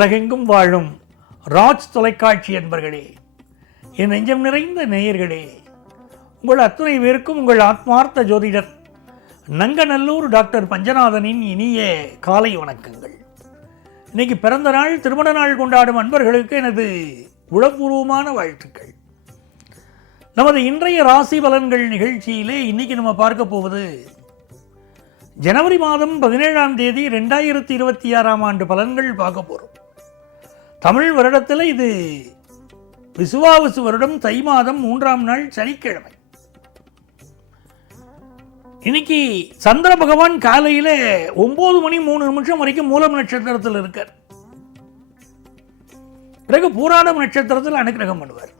உலகெங்கும் வாழும் ராஜ் தொலைக்காட்சி என்பர்களே, என் நெஞ்சம் நிறைந்த நேயர்களே, உங்கள் அத்துணை பேருக்கும் உங்கள் ஆத்மார்த்த ஜோதிடர் நங்கநல்லூர் டாக்டர் பஞ்சநாதனின் இனிய காலை வணக்கங்கள். இன்னைக்கு பிறந்த நாள், திருமண நாள் கொண்டாடும் அன்பர்களுக்கு எனது உளப்பூர்வமான வாழ்த்துக்கள். நமது இன்றைய ராசி பலன்கள் நிகழ்ச்சியிலே இன்னைக்கு நம்ம பார்க்க போவது ஜனவரி மாதம் 17ஆம் தேதி 2026ஆம் ஆண்டு பலன்கள் பார்க்க போகிறோம். தமிழ் வருடத்தில் இது விசுவாவசு வருடம் தை மாதம் 3ஆம் நாள் சனிக்கிழமை. இன்னைக்கு சந்திர பகவான் காலையில் 9 மணி 3 நிமிஷம் வரைக்கும் மூலம் நட்சத்திரத்தில் இருக்கார். பிறகு பூராடம் நட்சத்திரத்தில் அனுக்கிரகம் பண்ணுவார்.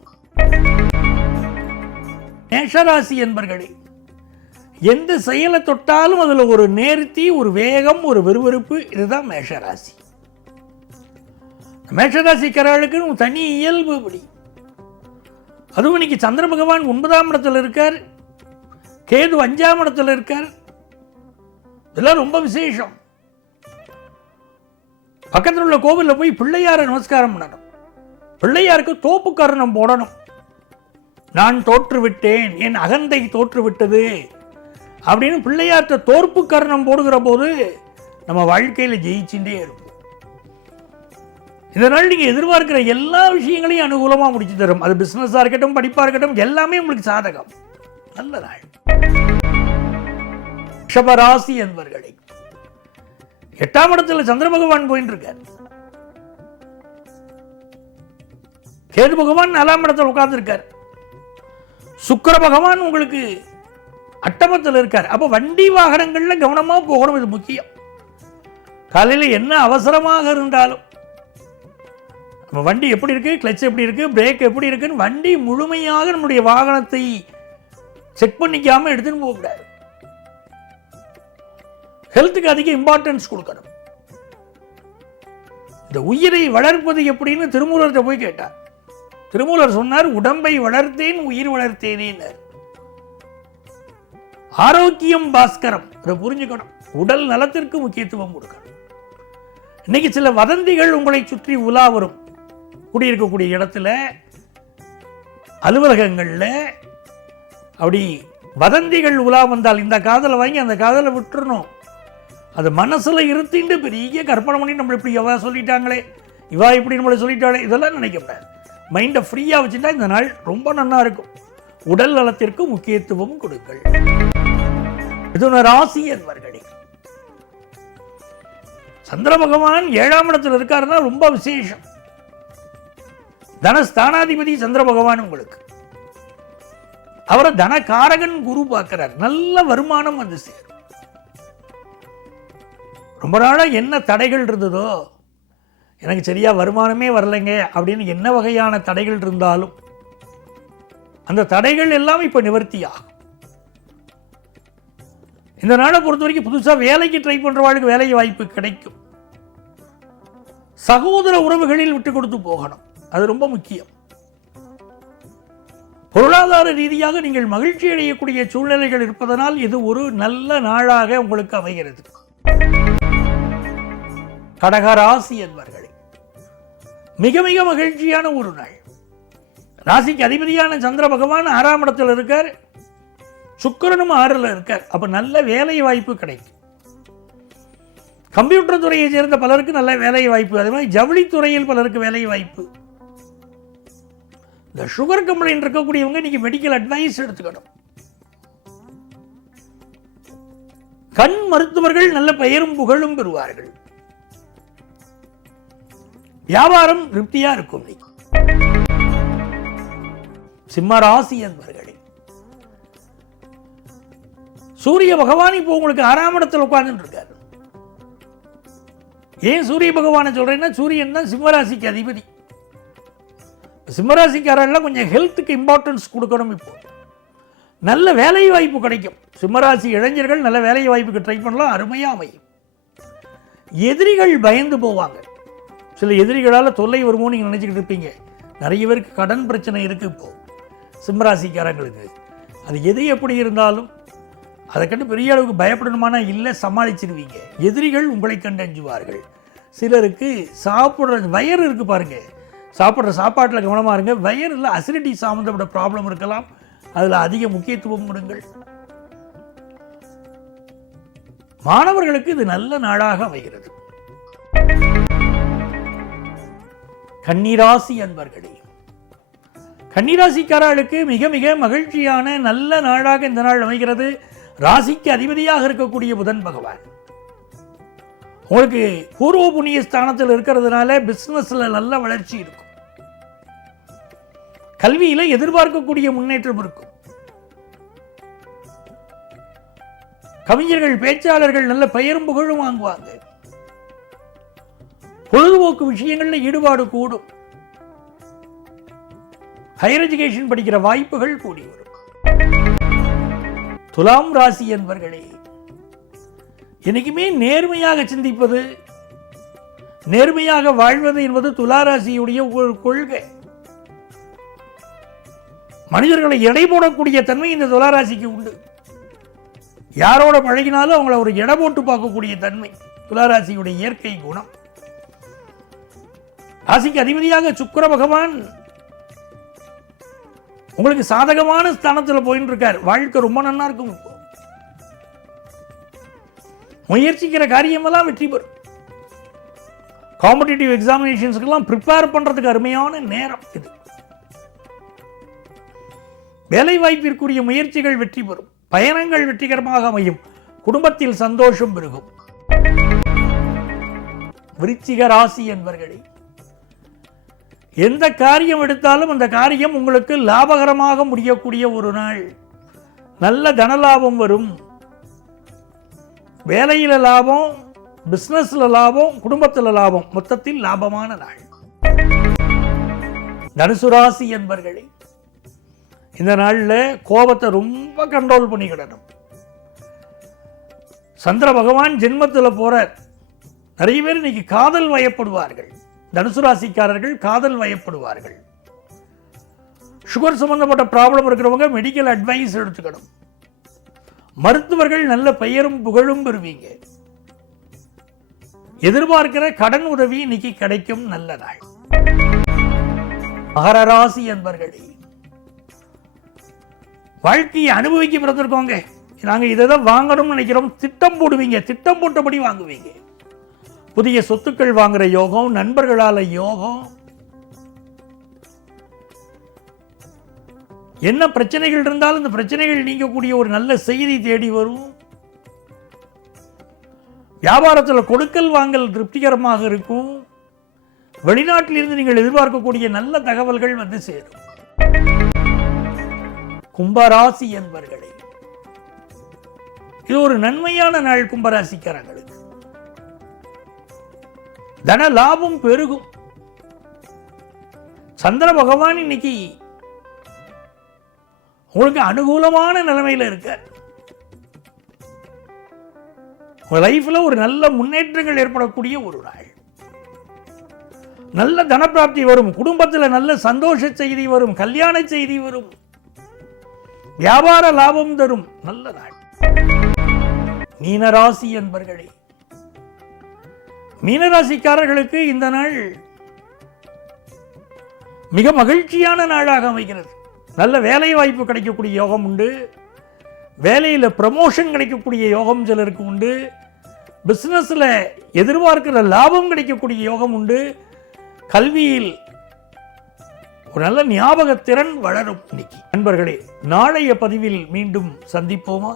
மேஷராசி என்பர்களே, எந்த செயலை தொட்டாலும் அதில் ஒரு நேர்த்தி, ஒரு வேகம், ஒரு விறுவிறுப்பு, இதுதான் மேஷராசி. மேஷராசிக்காரர்களுக்கு தனி இயல்பு இப்படி. அதுவும் இன்னைக்கு சந்திர பகவான் 9ஆம் இடத்துல இருக்கார், கேது 5ஆம் இடத்துல இருக்கார். இதெல்லாம் ரொம்ப விசேஷம். பக்கத்தில் உள்ள கோவிலில் போய் பிள்ளையாரை நமஸ்காரம் பண்ணணும். பிள்ளையாருக்கு தோப்பு கரணம் போடணும். நான் தோற்றுவிட்டேன், என் அகந்தை தோற்றுவிட்டது அப்படின்னு பிள்ளையார்ட்ட தோற்பு கரணம் போடுகிற போது நம்ம வாழ்க்கையில் ஜெயிச்சுட்டே இருக்கும். இதனால் நீங்கள் எதிர்பார்க்கிற எல்லா விஷயங்களையும் அனுகூலமாக முடிச்சு தரும். அது பிஸ்னஸாக இருக்கட்டும், படிப்பாக இருக்கட்டும், எல்லாமே உங்களுக்கு சாதகம். நல்ல நாள். ரிஷபராசி என்பவர்களை, 8ஆம் இடத்துல சந்திர பகவான் போயிட்டு இருக்கார். கேது பகவான் 4ஆம் இடத்துல உட்கார்ந்து இருக்கார். சுக்கிர பகவான் உங்களுக்கு அட்டமத்தில் இருக்கார். அப்போ வண்டி வாகனங்கள்ல கவனமாக போகணும், இது முக்கியம். காலையில் என்ன அவசரமாக இருந்தாலும் நம்ம வண்டி எப்படி இருக்கு, கிளச் எப்படி இருக்கு, பிரேக் எப்படி இருக்குன்னு வண்டி முழுமையாக நம்முடைய வாகனத்தை செக் பண்ணிக்காம எடுத்துன்னு போகக்கூடாது. ஹெல்த்துக்கு அதிக இம்பார்ட்டன்ஸ் கொடுக்கணும். இந்த உயிரை வளர்ப்பது எப்படின்னு திருமூலர்கிட்ட போய் கேட்டார். திருமூலர் சொன்னார், உடம்பை வளர்த்தேன் உயிர் வளர்த்தேனே. ஆரோக்கியம் பாஸ்கரம். இதை புரிஞ்சுக்கணும். உடல் நலத்திற்கு முக்கியத்துவம் கொடுக்கணும். இன்னைக்கு சில வதந்திகள் உங்களை சுற்றி உலா வரும். குடியிருக்கக்கூடிய இடத்துல, அலுவலகங்கள்ல அப்படி வதந்திகள் உலா வந்தால் இந்த காதலை வாங்கி அந்த காதலை விட்டுறணும். அது மனசுல இருத்தின்னு பெரிய கற்பனை பண்ணி நம்மளை இப்படி எவ்வளோ சொல்லிட்டாங்களே, இவா இப்படி நம்மளை சொல்லிட்டாங்களே, இதெல்லாம் நினைக்கப்படாது. மைண்டை ஃப்ரீயாக வச்சுட்டா இந்த நாள் ரொம்ப நல்லா இருக்கும். உடல் நலத்திற்கு முக்கியத்துவம் கொடுங்கள். மிதுன ராசி என்பவர்களே, சந்திர பகவான் 7ஆம் இடத்தில் இருக்காருன்னா ரொம்ப விசேஷம். தனஸ்தானாதிபதி சந்திர பகவான் உங்களுக்கு. அவரை தனகாரகன் குரு பார்க்கிறார். நல்ல வருமானம் வந்து சேரும். ரொம்ப நாளா என்ன தடைகள் இருந்ததோ, எனக்கு சரியா வருமானமே வரலைங்க அப்படின்னு என்ன வகையான தடைகள் இருந்தாலும் அந்த தடைகள் எல்லாம் இப்ப நிவர்த்தியாகும். இந்த நாளை பொறுத்த வரைக்கும் புதுசாக வேலைக்கு ட்ரை பண்றவாளுக்கு வேலை வாய்ப்பு கிடைக்கும். சகோதர உறவுகளில் விட்டு கொடுத்து போகணும், அது ரொம்ப முக்கியம். பொருளாதார ரீதியாக நீங்கள் மகிழ்ச்சி அடையக்கூடிய சூழ்நிலைகள் இருப்பதனால் இது ஒரு நல்ல நாளாக உங்களுக்கு அமைகிறது. கடகராசி என்பவர்களே, மிக மிக மகிழ்ச்சியான ஒரு நாள். ராசிக்கு அதிபதியான சந்திர பகவான் 6ஆம் இடத்தில் இருக்கார், சுக்கிரனும் 6ல் இருக்கார். அப்ப நல்ல வேலை வாய்ப்பு கிடைக்கும். கம்ப்யூட்டர் துறையை சேர்ந்த பலருக்கு நல்ல வேலை வாய்ப்பு, அதே மாதிரி ஜவுளித்துறையில் பலருக்கு வேலை வாய்ப்பு. இந்த சுகர் கம்ப்ளைண்ட் இருக்கக்கூடியவங்க இன்னைக்கு மெடிக்கல் அட்வைஸ் எடுத்துக்கணும். கண் மருத்துவர்கள் நல்ல பெயரும் புகழும் பெறுவார்கள். வியாபாரம் திருப்தியா இருக்கும். சிம்ம ராசி என்பவர்களே, சூரிய பகவான் இப்போ உங்களுக்கு 6ஆம் இடத்தில் உட்கார்ந்து இருக்காரு. ஏன் சூரிய பகவானை சொல்றேன்னா, சூரியன் தான் சிம்மராசிக்கு அதிபதி. சிம்மராசிக்காரெல்லாம் கொஞ்சம் ஹெல்த்துக்கு இம்பார்ட்டன்ஸ் கொடுக்கணும். இப்போ நல்ல வேலை வாய்ப்பு கிடைக்கும். சிம்மராசி இளைஞர்கள் நல்ல வேலை வாய்ப்புக்கு ட்ரை பண்ணலாம், அருமையா அமையும். எதிரிகள் பயந்து போவாங்க. சில எதிரிகளால் தொல்லை வருமோ நீங்கள் நினச்சிக்கிட்டு இருப்பீங்க. நிறைய பேருக்கு கடன் பிரச்சனை இருக்குது இப்போ சிம்மராசிக்காரங்களுக்கு. அது எது எப்படி இருந்தாலும் அதை கண்டு பெரிய அளவுக்கு பயப்படணுமானா இல்லை, சமாளிச்சிருவீங்க. எதிரிகள் உங்களை கண்டு அஞ்சுவார்கள். சிலருக்கு சாப்பிட்ற வயறு இருக்குது பாருங்கள், சாப்பிட்ற சாப்பாட்டில் கவனமாக இருங்க. வயரில் அசிடிட்டி சம்மந்தப்பட்ட ப்ராப்ளம் இருக்கலாம், அதில் அதிக முக்கியத்துவம் கொடுங்கள். மாணவர்களுக்கு இது நல்ல நாளாக அமைகிறது. கன்னிராசி அன்பர்களே, கன்னிராசிக்காரர்களுக்கு மிக மிக மகிழ்ச்சியான நல்ல நாளாக இந்த நாள் அமைகிறது. ராசிக்கு அதிபதியாக இருக்கக்கூடிய புதன் பகவான் உங்களுக்கு பூர்வ புண்ணிய ஸ்தானத்தில் இருக்கிறதுனால பிசினஸ்ல நல்ல வளர்ச்சி இருக்கும். கல்வியில எதிர்பார்க்கக்கூடிய முன்னேற்றம் இருக்கும். கவிஞர்கள், பேச்சாளர்கள் நல்ல பெயரும் புகழும் வாங்குவாங்க. பொழுதுபோக்கு விஷயங்களில் ஈடுபாடு கூடும். ஹையர் எஜுகேஷன் படிக்கிற வாய்ப்புகள் கூடி வரும். துலாம் ராசி என்பர்களே, என்னைக்குமே நேர்மையாக சிந்திப்பது, நேர்மையாக வாழ்வது என்பது துளாராசியுடைய ஒரு கொள்கை. மனிதர்களை எடை போடக்கூடிய தன்மை இந்த துளாராசிக்கு உண்டு. யாரோட பழகினாலும் அவங்கள ஒரு எடை போட்டு பார்க்கக்கூடிய தன்மை துளாராசியுடைய இயற்கை குணம். ராசிக்கு அதிபதியாக சுக்கிர பகவான் உங்களுக்கு சாதகமான ஸ்தானத்தில் போயிட்டு இருக்கார். வாழ்க்கை ரொம்ப நல்லா இருக்கும். இப்போ முயற்சிக்கிற காரியமெல்லாம் வெற்றி பெறும். காம்படிட்டிவ் எக்ஸாமினேஷன்ஸ்க்கெல்லாம் ப்ரிப்பேர் பண்றதுக்கு அருமையான நேரம் இது. வேலை வாய்ப்பிற்குரிய முயற்சிகள் வெற்றி பெறும். பயணங்கள் வெற்றிகரமாக அமையும். குடும்பத்தில் சந்தோஷம் பெருகும். விருச்சிக ராசி என்பர்களே, எந்த காரியம் எடுத்தாலும் அந்த காரியம் உங்களுக்கு லாபகரமாக முடியக்கூடிய ஒரு நாள். நல்ல தனலாபம் வரும். வேலையில லாபம், பிசினஸ்ல லாபம், குடும்பத்தில் லாபம், மொத்தத்தில் லாபமான நாள். தனுசு ராசி என்பர்களே, இந்த நாளில் கோபத்தை ரொம்ப கண்ட்ரோல் பண்ணிக்கிடணும். சந்திர பகவான் ஜென்மத்தில் போறார். நிறைய பேர் இன்னைக்கு காதல் வயப்படுவார்கள். தனுசு ராசிக்காரர்கள் காதல் வயப்படுவார்கள். சுகர் சம்பந்தப்பட்ட ப்ராப்ளம் இருக்கிறவங்க மெடிக்கல் அட்வைஸ் எடுத்துக்கணும். மருத்துவர்கள் நல்ல பெயரும் புகழும் பெறுவீங்க. எதிர்பார்க்கிற கடன் உதவி இன்னைக்கு கிடைக்கும். நல்ல நாள். மகர ராசி என்பர்களே, வாழ்க்கையை அனுபவிக்க பிறந்திருக்கோங்க. நாங்க இதை தான் வாங்கணும்னு நினைக்கிறோம். திட்டம் போடுவீங்க, திட்டம் போட்டபடி வாங்குவீங்க. புதிய சொத்துக்கள் வாங்குற யோகம், நண்பர்களால யோகம். என்ன பிரச்சனைகள் இருந்தாலும் இந்த பிரச்சனைகள் நீங்கக்கூடிய ஒரு நல்ல செய்தி தேடி வரும். வியாபாரத்தில் கொடுக்கல் வாங்கல் திருப்திகரமாக இருக்கும். வெளிநாட்டிலிருந்து நீங்கள் எதிர்பார்க்கக்கூடிய நல்ல தகவல்கள் வந்து சேரும். கும்பராசி என்பர்களே, இது ஒரு நன்மையான நாள். கும்பராசிக்காரர்களுக்கு தன லாபம் பெருகும். சந்திர பகவான் இன்னைக்கு உங்களுக்கு அனுகூலமான நிலைமையில் இருக்க. உங்க லைஃப்ல ஒரு நல்ல முன்னேற்றங்கள் ஏற்படக்கூடிய ஒரு நாள். நல்ல தனப்பிராப்தி வரும். குடும்பத்தில் நல்ல சந்தோஷ செய்தி வரும். கல்யாண செய்தி வரும். வியாபார லாபம் தரும். நல்ல நாள். மீனராசி என்பர்களே, மீனராசிக்காரர்களுக்கு இந்த நாள் மிக மகிழ்ச்சியான நாளாக அமைகிறது. நல்ல வேலை வாய்ப்பு கிடைக்கக்கூடிய யோகம் உண்டு. வேலையில் ப்ரமோஷன் கிடைக்கக்கூடிய யோகம் சிலருக்கு உண்டு. பிசினஸ்ல எதிர்பார்க்கிற லாபம் கிடைக்கக்கூடிய யோகம் உண்டு. கல்வியில் ஒரு நல்ல ஞாபக திறன் வளரும். இன்னைக்கு நண்பர்களே, நாளைய பதிவில் மீண்டும் சந்திப்போமா?